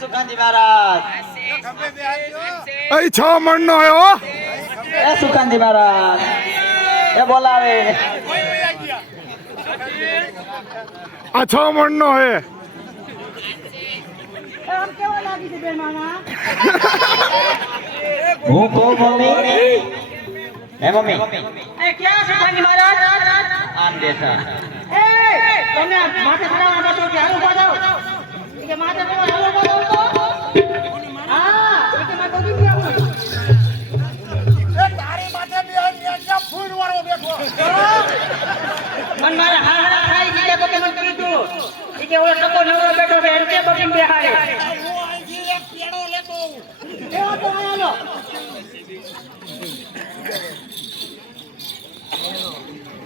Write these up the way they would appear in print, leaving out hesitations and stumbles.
સુકાનજી મહારાજ અહીં 6 મણનો હે હો. સુકાનજી મહારાજ એ બોલાવે આ 6 મણનો હે. હું કહું મમ્મી હે મમ્મી ક્યાં સુકાનજી મહારાજ આમ દેતા તમે માથે ચડાવવા બસો કે હાલો પાછો કે માથે હાલો પાછો તો હા કે માથે ઉડી આવું એ તારી માથે બે અહીંયા ફૂલ વાળો બેઠો મન મારે હા ખાઈ દીધા તો કે મને કીધું કે ઓલો ટકો નવરો બેઠો છે એમ કે બકીમ બેહાડે હું અહીંથી એક પેડો લેતો લેવા તો હાલો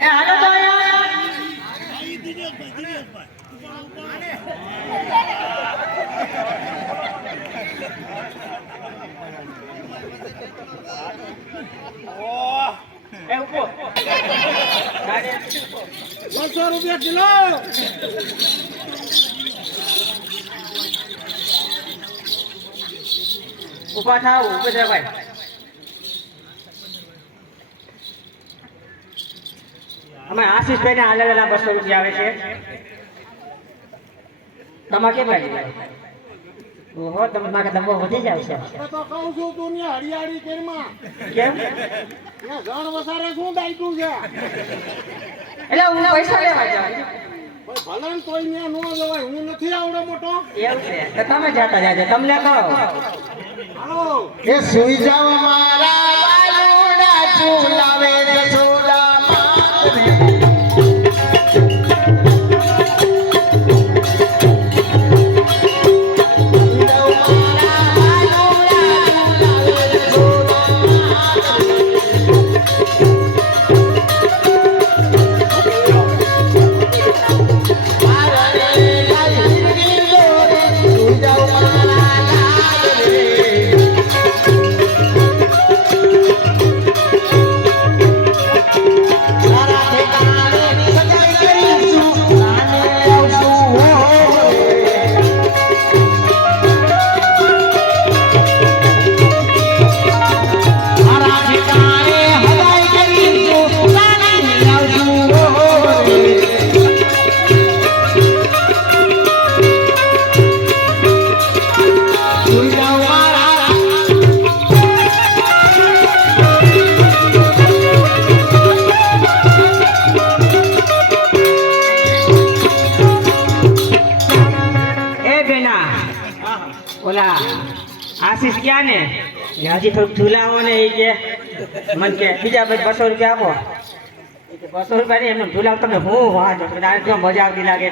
એ હાલો તો આયા ₹200 કિલો ઉભા થાવ ભાઈ અમે આશીષભાઈ ને હાલેલા ₹200 આવે છે તમારે કેમ લાગી ઓહો તમે મારા દબો વધી જાય છે તો કહું છું તું ને હરિયાળી કેરમાં કેમ ત્યાં જણ વસારે શું ડાયટું છે એટલે હું પૈસા લેવા જાઉં ભલે ને તોય ત્યાં ન જવાય હું નથી આવડો મોટો એવું છે તો તમે જાતા જાજો તમને કહો હાલો એ સુઈ જાવ મારા વાલુડા ચૂલાવે રે ચૂલા મારે ઓલા આશીષ ક્યાં ને હજી થોડુંક ઝુલાવો ને એ કે મને કે બીજા ₹200 આપો ₹200 ને એમને ઝુલાવ તમે હું વાહ જો મજા આવતી લાગે